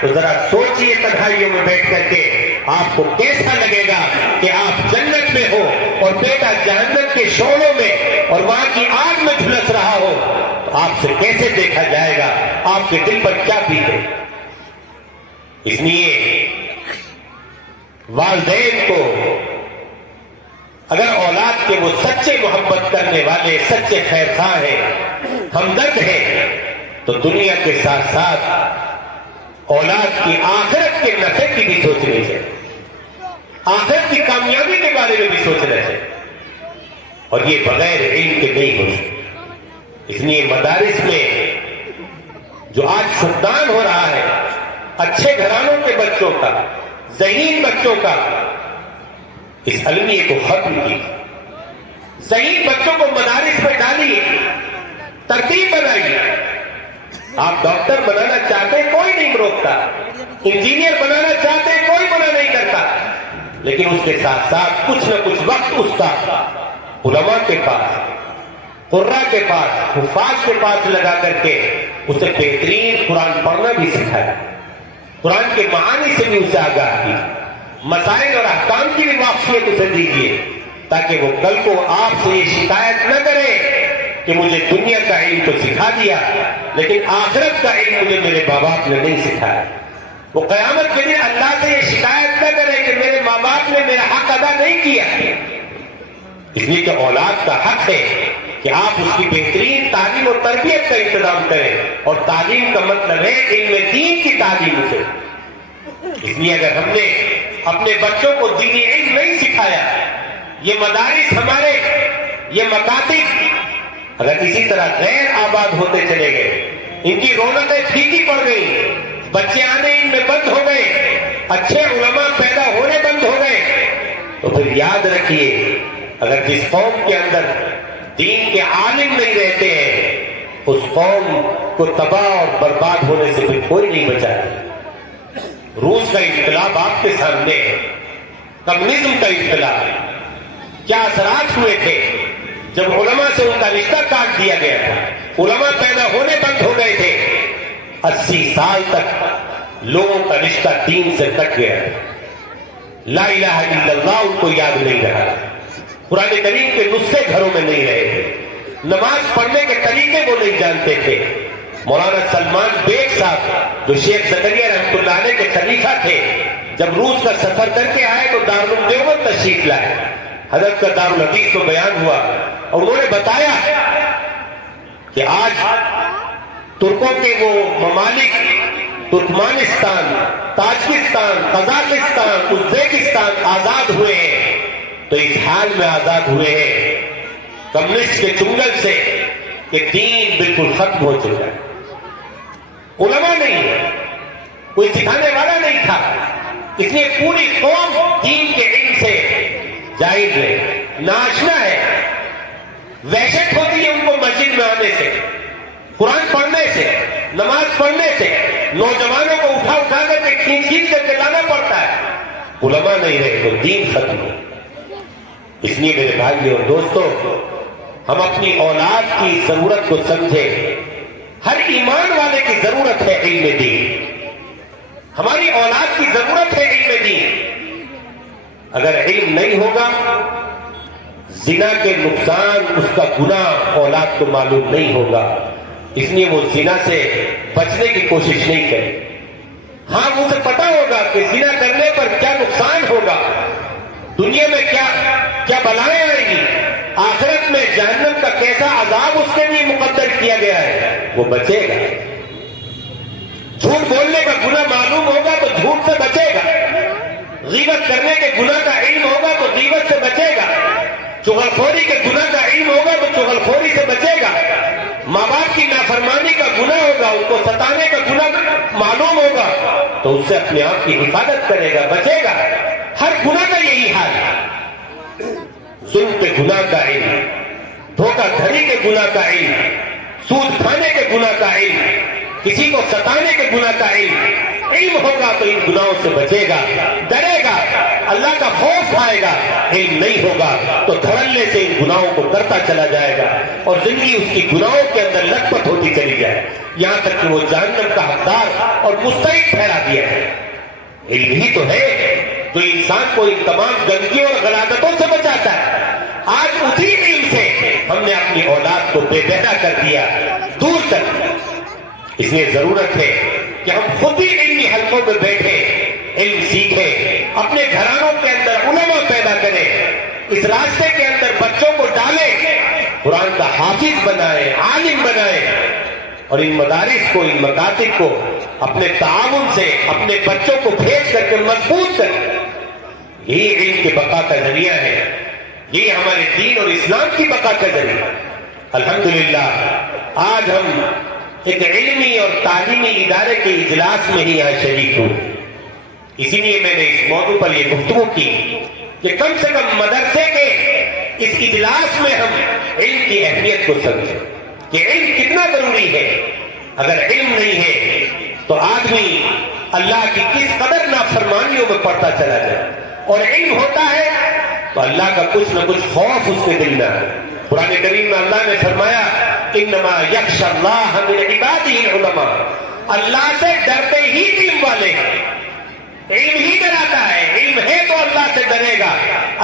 تو ذرا سوچئے تنہائیوں میں بیٹھ کر کے آپ کو کیسا لگے گا کہ آپ جنت میں ہو اور بیٹا جہنم کے شعلوں میں اور وہاں کی آگ میں جھلس رہا ہو، تو آپ سے کیسے دیکھا جائے گا؟ آپ کے دل پر کیا بیتے؟ اس لیے والدین کو اگر اولاد کے وہ سچے محبت کرنے والے، سچے خیر خواہ ہیں، ہمدرد ہیں، تو دنیا کے ساتھ ساتھ اولاد کی آخرت کے نفع کی بھی سوچنی چاہیے، آخرت کی کامیابی کے بارے میں بھی سوچنا چاہیے، اور یہ بغیر علم کے نہیں ہو سکتا۔ اس لیے مدارس میں جو آج فقدان ہو رہا ہے اچھے گھرانوں کے بچوں کا، ذہین بچوں کا، اس المیے کو ختم کی، ذہین بچوں کو مدارس میں ڈالیے، ترتیب بنائیے۔ آپ ڈاکٹر بنانا چاہتے ہیں، کوئی نہیں روکتا، انجینئر بنانا چاہتے ہیں، کوئی منع نہیں کرتا، لیکن اس کے ساتھ ساتھ کچھ نہ کچھ وقت اس کا علماء کے پاس، قراء کے پاس، حفاظ کے پاس لگا کر کے اسے بہترین قرآن پڑھنا بھی سکھائے، قرآن کے معانی سے بھی اسے آگاہ کی، مسائل اور احکام کی بھی واقفیت اسے دیجیے، تاکہ وہ کل کو آپ سے یہ شکایت نہ کرے کہ مجھے دنیا کا علم تو سکھا دیا لیکن آخرت کا علم مجھے میرے ماں باپ نے نہیں سکھایا۔ وہ قیامت کے دن اللہ سے یہ شکایت نہ کرے کہ میرے ماں باپ نے میرا حق ادا نہیں کیا۔ اس لیے کہ اولاد کا حق ہے کہ آپ اس کی بہترین تعلیم و تربیت کا انتظام کریں، اور تعلیم کا مطلب ہے علم دین کی تعلیم سے۔ اس لیے اگر ہم نے اپنے بچوں کو دینی علم نہیں سکھایا، یہ مدارس ہمارے، یہ مکاتب اگر اسی طرح غیر آباد ہوتے چلے گئے، ان کی رونقیں پھیکی پڑ گئی، بچے آنے ان میں بند ہو گئے، اچھے علماء پیدا ہونے بند ہو گئے، تو پھر یاد رکھیے اگر جس قوم کے اندر دین کے عالم نہیں رہتے ہیں، اس قوم کو تباہ اور برباد ہونے سے پھر کوئی نہیں بچا۔ روس کا انقلاب آپ کے سامنے ہے، کمیونزم کا انقلاب، کیا اثرات ہوئے تھے جب علماء سے ان کا رشتہ کاٹ دیا گیا تھا، علماء پیدا ہونے بند ہو گئے تھے، 80 سال تک لوگوں کا رشتہ دین سے کٹ گیا، لا الہ الا اللہ ان کو یاد نہیں رہا، قرآن کریم کے نسخے گھروں میں نہیں رہے تھے، نماز پڑھنے کے طریقے وہ نہیں جانتے تھے۔ مولانا سلمان بیگ صاحب جو شیخ زکریا رحمۃ اللہ علیہ کے خلیفہ تھے، جب روس کا سفر کر کے آئے تو دارالعلوم دیوبند تشریف لائے، حضرت کا دارالحدیث کو بیان ہوا اور انہوں نے بتایا کہ آج ترکوں کے وہ ممالک ترکمانستان، تاجکستان، قزاقستان، ازبیکستان آزاد ہوئے ہیں، تو اس حال میں آزاد ہوئے ہیں کمیونسٹ کے چنگل سے کہ دین بالکل ختم ہو چکا ہے، علماء نہیں ہے، کوئی سکھانے والا نہیں تھا، اس لیے پوری قوم دین کے علم سے جاہل ہے، ناشنا ہے، وحشت ہوتی ہے ان کو مسجد میں آنے سے، قرآن پڑھنے سے، نماز پڑھنے سے، نوجوانوں کو اٹھا اٹھا کر کے کھینچ کھینچ کر کے لانا پڑتا ہے، علماء نہیں رہے تو دین ختم ہو۔ اس لیے میرے بھائیوں اور دوستوں، ہم اپنی اولاد کی ضرورت کو سمجھیں، ہر ایمان والے کی ضرورت ہے علم دین، ہماری اولاد کی ضرورت ہے علم دین۔ اگر علم نہیں ہوگا، زنا کے نقصان، اس کا گناہ اولاد کو معلوم نہیں ہوگا، اس لیے وہ زنا سے بچنے کی کوشش نہیں کرے۔ ہاں اسے پتا ہوگا کہ زنا کرنے پر کیا نقصان ہوگا، دنیا میں کیا بلائیں آئیں گی، آخرت میں جہنم کا کیسا عذاب اس کے لیے مقدر کیا گیا ہے، وہ بچے گا۔ جھوٹ بولنے کا گناہ معلوم ہوگا تو جھوٹ سے بچے گا، غیبت کرنے کے گناہ کا علم ہوگا تو غیبت سے بچے گا، چغل خوری کے گناہ کا علم ہوگا تو چغل خوری سے بچے گا، ماں باپ کی نافرمانی کا گناہ ہوگا، ان کو ستانے کا گناہ معلوم ہوگا تو اس سے اپنے آپ کی حفاظت کرے گا، بچے گا۔ ہر گناہ کا یہی حال ہے، ظلم کے گناہ کا علم، دھوکہ دھڑی کے گناہ کا علم، سود کھانے کے گناہ کا علم، کسی کو ستانے کے گناہ کا علم ہوگا تو ان گناہوں سے بچے گا، ڈرے گا، اللہ کا خوف آئے گا، علم نہیں ہوگا تو دھڑلے سے ان گناہوں کو کرتا چلا جائے گا اور زندگی اس کی گناہوں کے اندر لت پت ہوتی چلی جائے، یہاں تک کہ وہ جہنم کا حقدار اور مستحق ٹھہرا دیا ہے۔ علم ہی تو ہے جو انسان کو ان تمام گندگیوں اور غلاظتوں سے بچاتا ہے۔ آج اسی علم سے ہم نے اپنی اولاد کو بے بہرا کر دیا، دور کر دیا۔ اس لیے ضرورت ہے کہ ہم خود ہی علمی حلقوں میں بیٹھے علم سیکھیں، اپنے گھرانوں کے اندر علماء پیدا کریں، اس راستے کے اندر بچوں کو ڈالیں، قرآن کا حافظ بنائیں، عالم بنائیں، اور ان مدارس کو، ان مکاتب کو اپنے تعاون سے اپنے بچوں کو بھیج کر کے مضبوط کریں۔ یہی علم کے بقا کا ذریعہ ہے، یہ ہمارے دین اور اسلام کی بقا کا ذریعہ۔ الحمدللہ آج ہم ایک علمی اور تعلیمی ادارے کے اجلاس میں ہی یہاں شریک ہوئے، اسی لیے میں نے اس موضوع پر یہ گفتگو کی کہ کم سے کم مدرسے کے اس اجلاس میں ہم علم کی اہمیت کو سمجھیں کہ علم کتنا ضروری ہے۔ اگر علم نہیں ہے تو آدمی اللہ کی کس قدر نافرمانیوں میں پڑتا چلا جائے، اور علم ہوتا ہے تو اللہ کا کچھ نہ کچھ خوف اس کے دل میں ہے۔ قرآن کریم میں اللہ نے فرمایا انما یخشی اللہ من عبادہ العلماء، اللہ سے ڈرتے ہی علم والے ہیں۔ علم ہی ڈراتا ہے، علم ہے تو اللہ سے ڈرے گا،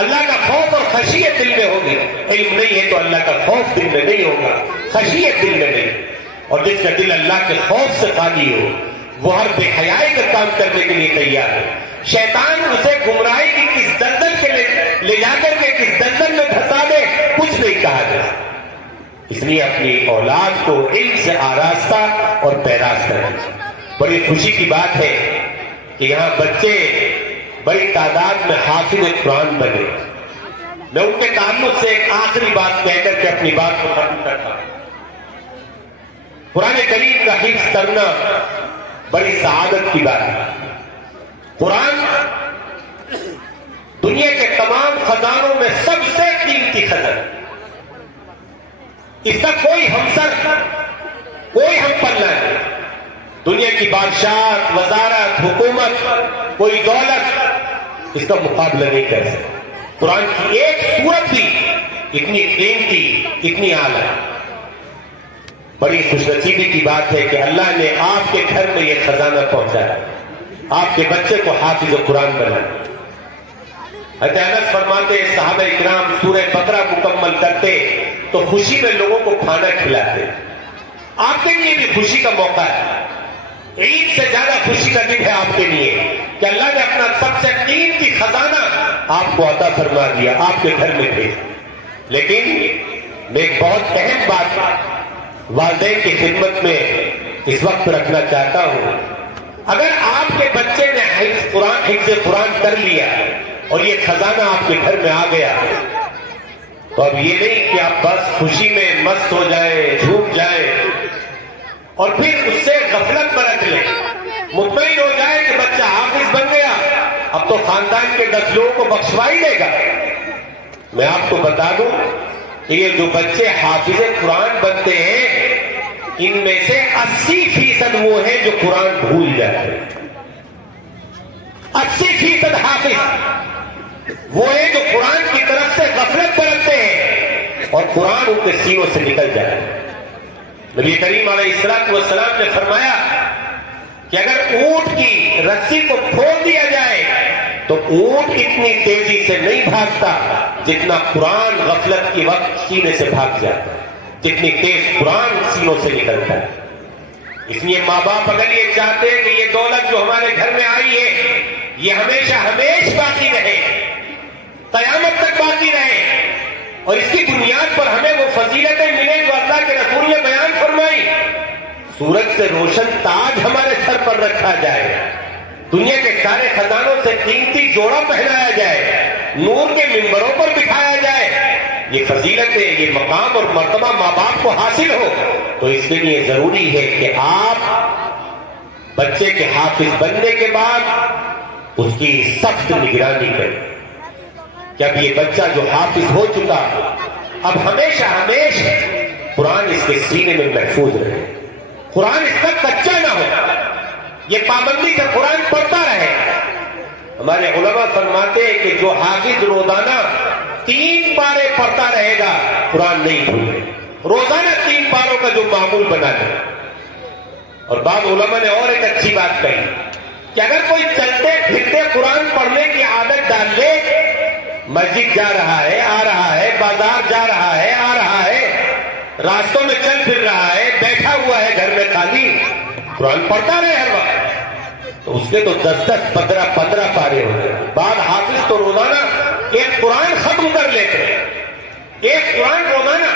اللہ کا خوف اور خشیت دل میں ہوگی۔ علم نہیں ہے تو اللہ کا خوف دل میں نہیں ہوگا، خشیت دل میں نہیں۔ اور جس کا دل اللہ کے خوف سے خالی ہو وہ ہر بے حیائی کا کام کرنے کے لیے تیار ہے۔ شیطان اسے گمراہی کی کس دلدل کے لے جا کر کے کس دلدل میں دھسا دے کچھ نہیں کہا جائے۔ اس لیے اپنی اولاد کو علم سے آراستہ اور پیراستہ کیجیے۔ بڑی خوشی کی بات ہے کہ یہاں بچے بڑی تعداد میں حافظ قرآن بنے۔ میں ان کے تعلق سے ایک آخری بات کہہ کر کے اپنی بات کو ختم کرتا ہوں۔ قرآن کریم کا حفظ کرنا بڑی سعادت کی بات ہے۔ قرآن دنیا کے تمام خزانوں میں سب سے قیمتی خزانہ، اس کا کوئی ہمسر، کوئی ہم پلہ نہیں۔ دنیا کی بادشاہت، وزارت، حکومت، کوئی دولت اس کا مقابلہ نہیں کر سکتا۔ قرآن کی ایک سورت بھی اتنی قیمتی، اتنی اعلیٰ۔ بڑی خوش نصیبی کی بات ہے کہ اللہ نے آپ کے گھر میں یہ خزانہ پہنچایا، آپ کے بچے کو حافظ قرآن بنایا۔ حضرت انس فرماتے ہیں صحابہ اکرام سورہ بقرہ مکمل کرتے تو خوشی میں لوگوں کو کھانا کھلاتے۔ آپ کے لیے بھی خوشی کا موقع ہے، عید سے زیادہ خوشی کا دن ہے آپ کے لیے کہ اللہ نے اپنا سب سے قیمتی خزانہ آپ کو عطا فرما دیا، آپ کے گھر میں بھیج۔ لیکن میں ایک بہت اہم بات والدین کی خدمت میں اس وقت رکھنا چاہتا ہوں۔ اگر آپ کے بچے نے حفظ قرآن کر لیا اور یہ خزانہ آپ کے گھر میں آ گیا تو اب یہ نہیں کہ آپ بس خوشی میں مست ہو جائیں، جھوم جائیں اور پھر اس سے غفلت برت لیں، مطمئن ہو جائے کہ بچہ حافظ بن گیا اب تو خاندان کے 10 لوگوں کو بخشوائی دے گا۔ میں آپ کو بتا دوں کہ یہ جو بچے حافظ قرآن بنتے ہیں ان میں سے 80% وہ ہیں جو قرآن بھول جاتے ہیں۔ 80% حافظ وہ ہیں جو قرآن کی طرف سے غفلت برتتے ہیں اور قرآن ان کے سینوں سے نکل جاتا ہے۔ نبی کریم علیہ السلام نے فرمایا کہ اگر اونٹ کی رسی کو کھول دیا جائے تو اونٹ اتنی تیزی سے نہیں بھاگتا جتنا قرآن غفلت کی وقت سینے سے بھاگ جاتا ہے، جتنی تیز قرآن سینوں سے نکلتا ہے۔ اس لیے ماں باپ اگر یہ چاہتے ہیں کہ یہ دولت جو ہمارے گھر میں آئی ہے یہ ہمیشہ ہمیشہ باقی رہے، قیامت تک باقی رہے، اور اس کی بنیاد پر ہمیں وہ فضیلتیں ملیں جو اللہ کے رسول نے بیان فرمائی، سورج سے روشن تاج ہمارے سر پر رکھا جائے، دنیا کے سارے خزانوں سے قیمتی جوڑا پہنایا جائے، نور کے منبروں پر بٹھایا جائے، یہ فضیلتیں، یہ مقام اور مرتبہ ماں باپ کو حاصل ہو تو اس کے لیے ضروری ہے کہ آپ بچے کے حافظ بننے کے بعد اس کی سخت نگرانی کریں کہ اب یہ بچہ جو حافظ ہو چکا اب ہمیشہ ہمیشہ قرآن اس کے سینے میں محفوظ رہے، قرآن اس کا کچا نہ ہو، یہ پابندی سے قرآن پڑھتا رہے۔ ہمارے علماء فرماتے ہیں کہ جو حافظ روزانہ 3 پارے پڑھتا رہے گا قرآن نہیں بھولے. روزانہ 3 پاروں کا جو معمول بنا لے. اور بعض علماء نے اور ایک اچھی بات کہی کہ اگر کوئی چلتے پھرتے قرآن پڑھنے کی عادت ڈال لے، مسجد جا رہا ہے آ رہا ہے، بازار جا رہا ہے آ رہا ہے، راستوں میں چل پھر رہا ہے، بیٹھا ہوا ہے گھر میں خالی، قرآن پڑھتا رہے ہر وقت، تو اس کے تو 10 15 پارے ہوتے ہیں. بعض حافظ تو روزانہ ایک قرآن ختم کر لیتے ہیں، ایک قرآن روزانہ.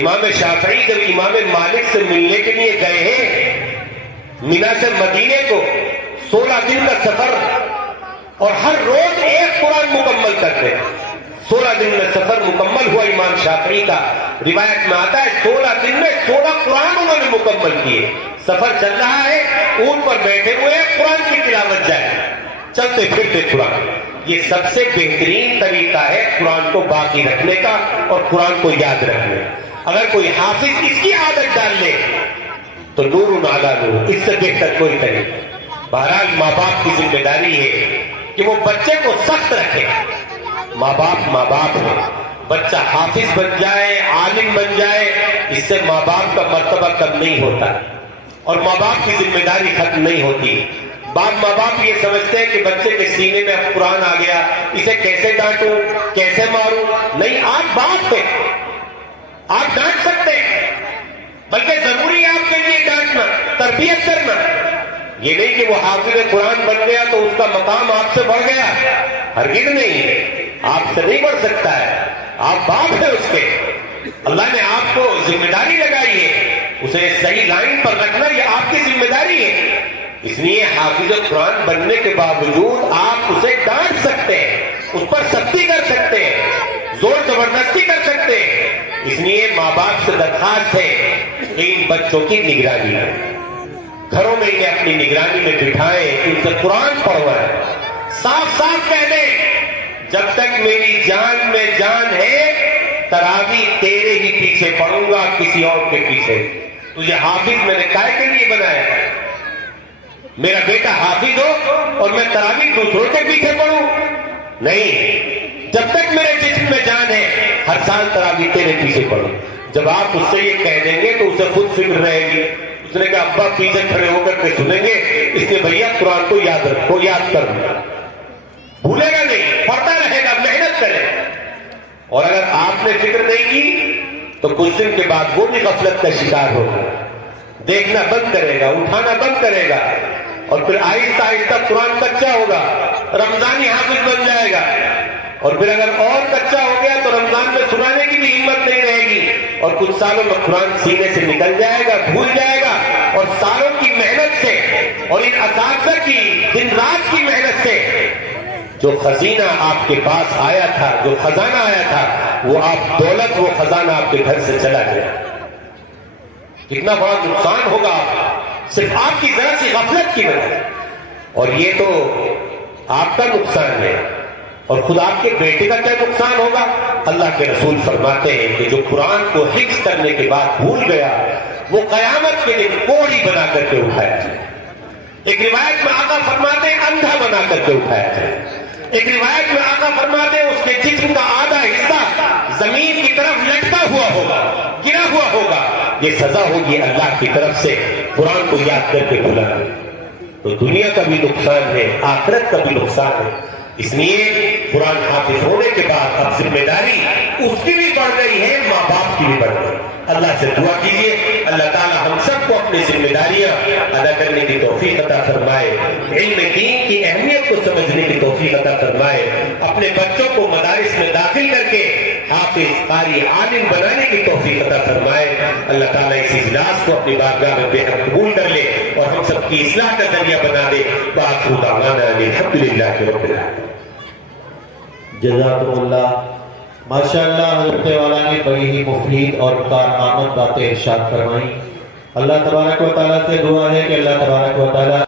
امام شافعی جب امام مالک سے ملنے کے لیے گئے ہیں مینا سے مدینے کو، 16 دن کا سفر، اور ہر روز ایک قرآن مکمل کرتے ہیں. 16 دن میں سفر مکمل ہوا امام شافعی کا. روایت میں آتا ہے 16 دن میں 16 قرآن انہوں نے مکمل کیے. سفر چل رہا ہے، اونٹ پر بیٹھے ہوئے قرآن کی تلاوت جائے، چلتے پھرتے قرآن. یہ سب سے بہترین طریقہ ہے قرآن کو باقی رکھنے کا اور قرآن کو یاد رکھنے. اگر کوئی حافظ اس کی عادت ڈال لے تو نور علی نور، اس سے بہتر کوئی طریقہ. بہرحال ماں باپ کی ذمہ داری ہے کہ وہ بچے کو سخت رکھے. ماں باپ ہے. بچہ حافظ بن جائے، عالم بن جائے، اس سے ماں باپ کا مرتبہ کم نہیں ہوتا اور ماں باپ کی ذمہ داری ختم نہیں ہوتی. بعض ماں باپ یہ سمجھتے ہیں کہ بچے کے سینے میں اب قرآن آ گیا، اسے کیسے ڈانٹوں، کیسے ماروں. نہیں، آپ باپ ہیں، آپ ڈانٹ سکتے ہیں، بلکہ ضروری ہے آپ کے لیے ڈانٹنا، تربیت کرنا. یہ نہیں کہ وہ حافظ قرآن بن گیا تو اس کا مقام آپ سے بڑھ گیا. ہرگز نہیں، آپ سے نہیں بڑھ سکتا ہے. آپ باپ ہیں اس کے. اللہ نے آپ کو ذمہ داری لگائی ہے، اسے صحیح لائن پر رکھنا یہ آپ کی ذمہ داری ہے. اس لیے حافظ قرآن بننے کے باوجود آپ اسے ڈانٹ سکتے ہیں، اس پر سختی کر سکتے ہیں، زور زبردستی کر سکتے ہیں. اس لیے ماں باپ سے درخواست ہے کہ ان بچوں کی نگرانی کریں، گھروں میں انہیں اپنی نگرانی میں بٹھائیں، ان سے قرآن پڑھوائیں. صاف صاف کہہ دیں جب تک میری جان میں جان ہے تراویح تیرے ہی پیچھے پڑھوں گا، کسی اور کے پیچھے. تجھے حافظ میں نے کائے کے لیے بنایا ہے؟ میرا بیٹا حافظ ہو اور میں تراویح دوسروں کے پیچھے پڑھوں؟ نہیں، جب تک میرے جسم میں جان ہے ہر سال تراویح تیرے پیچھے پڑھوں. جب آپ اس سے یہ کہہ دیں گے تو اسے خود فکر رہے گی. اس نے کہا ابا پیچھے کھڑے ہو کر کے سنیں گے، اس نے بھیا قرآن کو یاد رکھو، یاد کر لوں. بھولے گا نہیں، پڑھتا رہے گا، محنت کرے. اور اگر آپ نے فکر نہیں کی تو کچھ دن کے بعد وہ بھی غفلت کا شکار ہوگا، دیکھنا بند کرے گا، اٹھانا بند کرے گا، اور پھر آہستہ آہستہ قرآن کچا ہوگا، رمضانی حافظ بن جائے گا. اور پھر اگر اور کچا ہو گیا تو رمضان میں سنانے کی بھی ہمت نہیں رہے گی، اور کچھ سالوں میں قرآن سینے سے نکل جائے گا، بھول جائے گا. اور سالوں کی محنت سے اور ان اساتذہ کی دن رات کی محنت سے جو خزینہ آپ کے پاس آیا تھا، جو خزانہ آیا تھا، وہ آپ دولت، وہ خزانہ آپ کے گھر سے چلا گیا. کتنا بڑا نقصان ہوگا صرف آپ کی ذرا سی غفلت کی وجہ سے. اور یہ تو آپ کا نقصان ہے، اور خود آپ کے بیٹے کا کیا نقصان ہوگا. اللہ کے رسول فرماتے ہیں کہ جو قرآن کو حفظ کرنے کے بعد بھول گیا وہ قیامت کے دن کوڑی بنا کر کے اٹھایا جائے. ایک روایت میں آقا فرماتے ہیں اندھا بنا کر کے اٹھایا جائے. ایک روایت میں آقا فرماتے ہیں اس کے جسم کا آدھا حصہ زمین کی طرف لٹکا ہوا ہوگا، گرا ہوا ہوگا. یہ سزا ہوگی اللہ کی طرف سے قرآن کو یاد کر کے بھلانے. تو دنیا کا بھی نقصان ہے، آخرت کا بھی نقصان ہے. اس لیے قرآن حافظ ہونے کے بعد اب ذمہ داری اس کی بھی بڑھ گئی ہے، ماں باپ کی بھی بڑھ گئی. اللہ سے دعا کیجئے اللہ تعالی ہم سب کو اپنی ذمہ داریاں ادا کرنے کی توفیق عطا فرمائے، علم دین کی اہمیت کو سمجھنے کی توفیق عطا فرمائے، اپنے بچوں کو مدارس میں داخل کر کے حافظ، قاری، عالم بنانے کی توفیق عطا فرمائے. اللہ تعالیٰ اس اجلاس کو اپنی بارگاہ میں بے حد قبول کر لے اور ہم سب کی اصلاح کا ذریعہ بنا دے. وآخر دعوانا الحمدللہ رب العالمین. جزاکم اللہ. ماشاءاللہ حضرت والا نے بڑی ہی مفید اور کارآمد باتیں ارشاد فرمائیں. اللہ تبارک و تعالیٰ سے دعا ہے کہ اللہ تبارک و تعالیٰ